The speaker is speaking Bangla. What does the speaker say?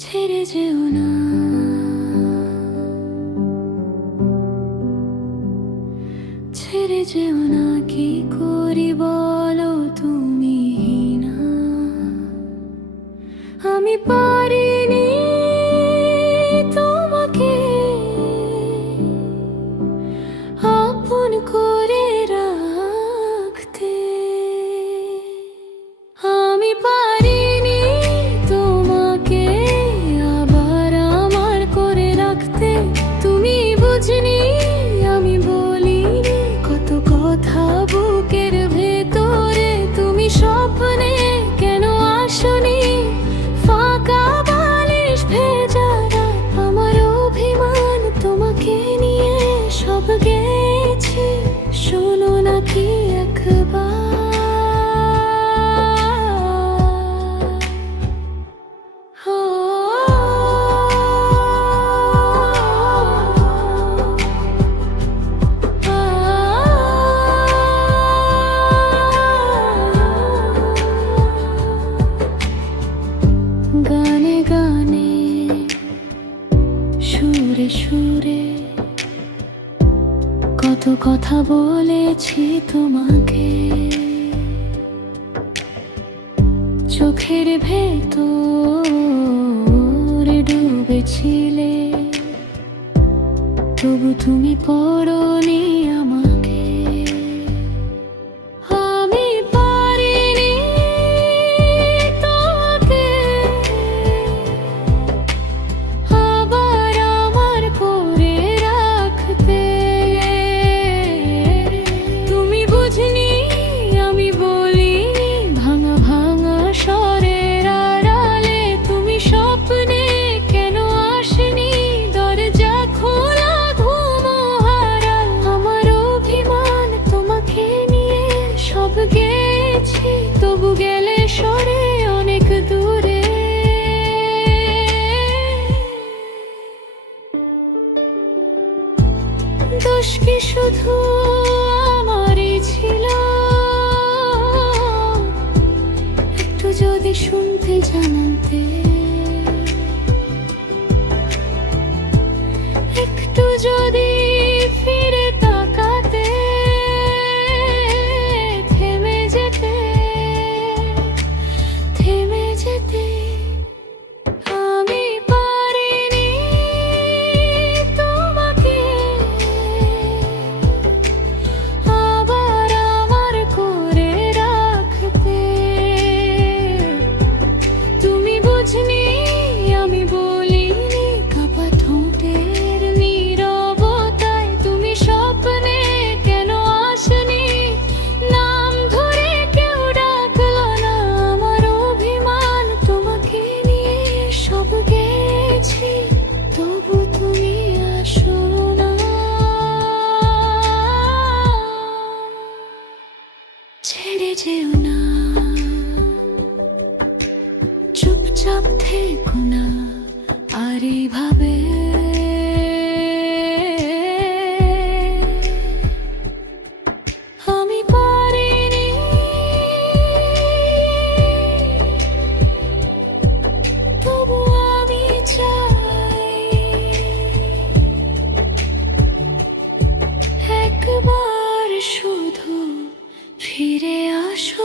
ছেড়ে যেও না, ছেড়ে যেও না, কি করি বলো তুমি না, আমি পারিনি তোমাকে আপন করে রাখতে, আমি পারিনি তোমাকে আবার আমার করে রাখতে। তুমি বুঝনি আমি বলিনি কত কথা বুকের ভেতরে, তুমি স্বপ্নে কেন আসনি, ফাঁকা বালিশ ভেজা রাত, আমার অভিমান তোমাকে নিয়ে সব গেছি, শোনো নাকি একবার। গানে গানে সুরে সুরে কত কথা বলেছি তোমাকে, চোখের ভেতরে ডুবেছিলে, তবু তুমি পড়োনি আমাকে। আমি পারিনি তোমাকে আবার আমার করে রাখতে, তুমি বুঝনি আমি বলিনি ভাঙা ভাঙা স্বরের আড়ালে, তুমি স্বপ্নে কেন আসনি, দরজা খোলা ঘুমো হারাল, আমার অভিমান তোমাকে নিয়ে সব গেছি, তবু গেলে সরে অনেক দূরে। দোষ কি শুধু আমারই ছিল, একটু যদি শুনতে জানাতে, একটু যদি ফিরে তাকাতে, থেমে যেতে, থেমে যেতে। আমি পারিনি তোমাকে আবার আমার করে রাখতে, তুমি বুঝনি আমি বলিনি কাঁপা ঠোঁটের নীরবতায়, তুমি স্বপ্নে কেন আসনি, নাম ধরে কেউ ডাকলো না, আমার অভিমান তোমাকে নিয়ে সব গেছি, তবু তুমি আসো না। ছেড়ে যেও না, চুপচাপ থেকো না আর এইভাবে, আমি পারিনি তবু আমি চাই একবার শুধু ফিরে আসো।